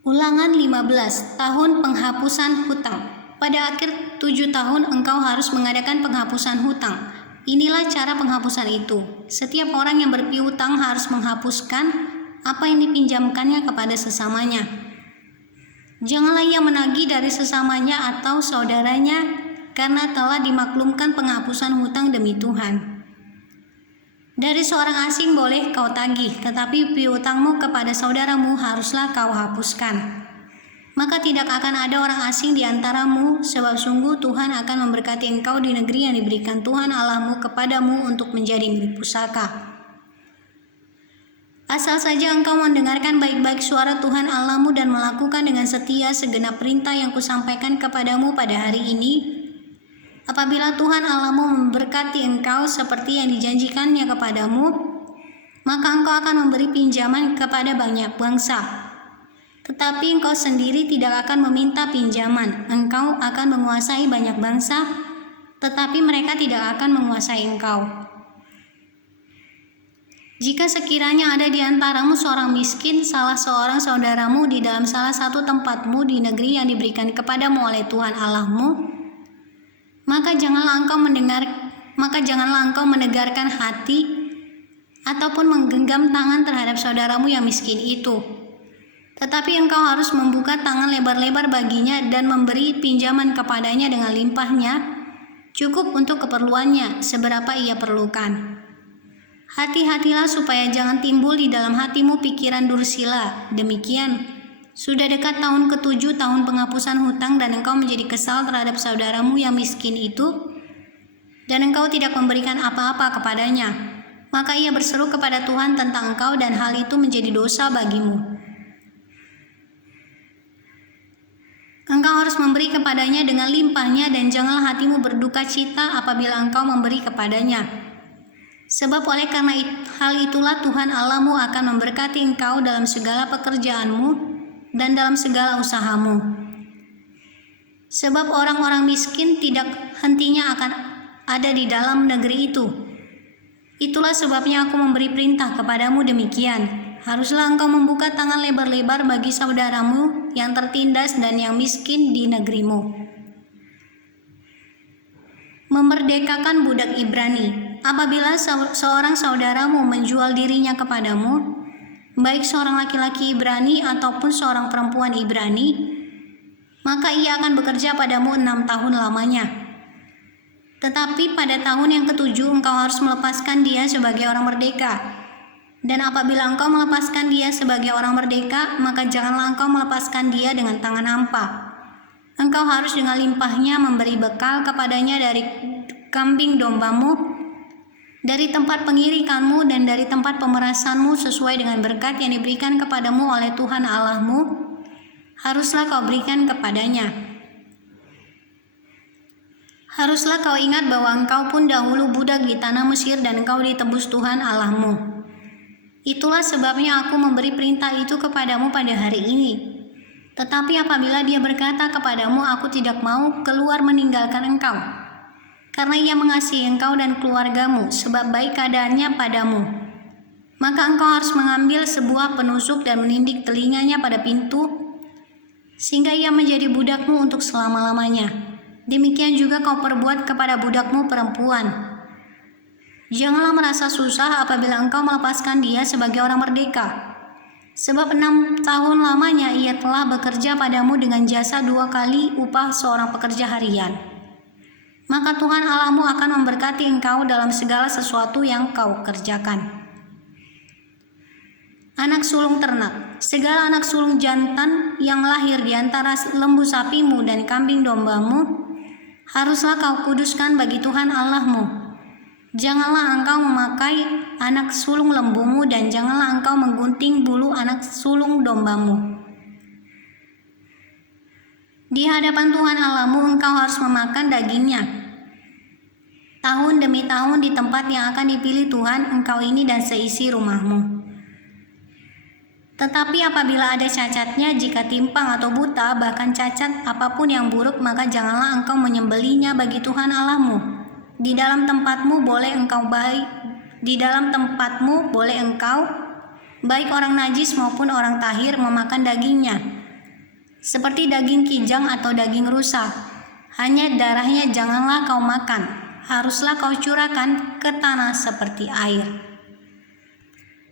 Ulangan 15, tahun penghapusan hutang. Pada akhir 7 tahun engkau harus mengadakan penghapusan hutang. Inilah cara penghapusan itu. Setiap orang yang berpiutang harus menghapuskan apa yang dipinjamkannya kepada sesamanya. Janganlah ia menagih dari sesamanya atau saudaranya, karena telah dimaklumkan penghapusan hutang demi Tuhan. Dari seorang asing boleh kau tagih, tetapi piutangmu kepada saudaramu haruslah kau hapuskan. Maka tidak akan ada orang asing di antaramu, sebab sungguh Tuhan akan memberkati engkau di negeri yang diberikan Tuhan Allahmu kepadamu untuk menjadi milik pusaka. Asal saja engkau mendengarkan baik-baik suara Tuhan Allahmu dan melakukan dengan setia segenap perintah yang kusampaikan kepadamu pada hari ini. Apabila Tuhan Allahmu memberkati engkau seperti yang dijanjikannya kepadamu, maka engkau akan memberi pinjaman kepada banyak bangsa. Tetapi engkau sendiri tidak akan meminta pinjaman. Engkau akan menguasai banyak bangsa, tetapi mereka tidak akan menguasai engkau. Jika sekiranya ada di antaramu seorang miskin, salah seorang saudaramu di dalam salah satu tempatmu di negeri yang diberikan kepadamu oleh Tuhan Allahmu, maka janganlah engkau menegarkan hati ataupun menggenggam tangan terhadap saudaramu yang miskin itu. Tetapi engkau harus membuka tangan lebar-lebar baginya dan memberi pinjaman kepadanya dengan limpahnya, cukup untuk keperluannya seberapa ia perlukan. Hati-hatilah supaya jangan timbul di dalam hatimu pikiran dursila. Demikian, sudah dekat tahun ke-7 tahun penghapusan hutang dan engkau menjadi kesal terhadap saudaramu yang miskin itu, dan engkau tidak memberikan apa-apa kepadanya. Maka ia berseru kepada Tuhan tentang engkau dan hal itu menjadi dosa bagimu. Engkau harus memberi kepadanya dengan limpahnya dan janganlah hatimu berduka cita apabila engkau memberi kepadanya. Sebab oleh karena hal itulah Tuhan Allahmu akan memberkati engkau dalam segala pekerjaanmu dan dalam segala usahamu. Sebab orang-orang miskin tidak hentinya akan ada di dalam negeri itu. Itulah sebabnya aku memberi perintah kepadamu demikian. Haruslah engkau membuka tangan lebar-lebar bagi saudaramu yang tertindas dan yang miskin di negerimu. Memerdekakan budak Ibrani. Apabila seorang saudaramu menjual dirinya kepadamu, baik seorang laki-laki Ibrani ataupun seorang perempuan Ibrani, maka ia akan bekerja padamu 6 tahun lamanya. Tetapi pada tahun yang ke-7 engkau harus melepaskan dia sebagai orang merdeka. Dan apabila engkau melepaskan dia sebagai orang merdeka, maka janganlah engkau melepaskan dia dengan tangan hampa. Engkau harus dengan limpahnya memberi bekal kepadanya dari kambing dombamu, dari tempat pengirikanmu dan dari tempat pemerasanmu sesuai dengan berkat yang diberikan kepadamu oleh Tuhan Allahmu, haruslah kau berikan kepadanya. Haruslah kau ingat bahwa engkau pun dahulu budak di tanah Mesir dan engkau ditebus Tuhan Allahmu. Itulah sebabnya aku memberi perintah itu kepadamu pada hari ini. Tetapi apabila dia berkata kepadamu, aku tidak mau keluar meninggalkan engkau, karena ia mengasihi engkau dan keluargamu, sebab baik keadaannya padamu, maka engkau harus mengambil sebuah penusuk dan menindik telinganya pada pintu, sehingga ia menjadi budakmu untuk selama-lamanya. Demikian juga kau perbuat kepada budakmu perempuan. Janganlah merasa susah apabila engkau melepaskan dia sebagai orang merdeka, sebab 6 tahun lamanya ia telah bekerja padamu dengan jasa 2 kali upah seorang pekerja harian. Maka Tuhan Allahmu akan memberkati engkau dalam segala sesuatu yang kau kerjakan. Anak sulung ternak. Segala anak sulung jantan yang lahir di antara lembu sapimu dan kambing dombamu, haruslah kau kuduskan bagi Tuhan Allahmu. Janganlah engkau memakai anak sulung lembumu dan janganlah engkau menggunting bulu anak sulung dombamu. Di hadapan Tuhan Allahmu engkau harus memakan dagingnya tahun demi tahun di tempat yang akan dipilih Tuhan engkau ini dan seisi rumahmu. Tetapi apabila ada cacatnya, jika timpang atau buta, bahkan cacat apapun yang buruk, maka janganlah engkau menyembelinya bagi Tuhan Allahmu. Di dalam tempatmu boleh engkau baik orang najis maupun orang tahir memakan dagingnya. seperti daging kijang atau daging rusa. Hanya darahnya janganlah kau makan, haruslah kau curahkan ke tanah seperti air.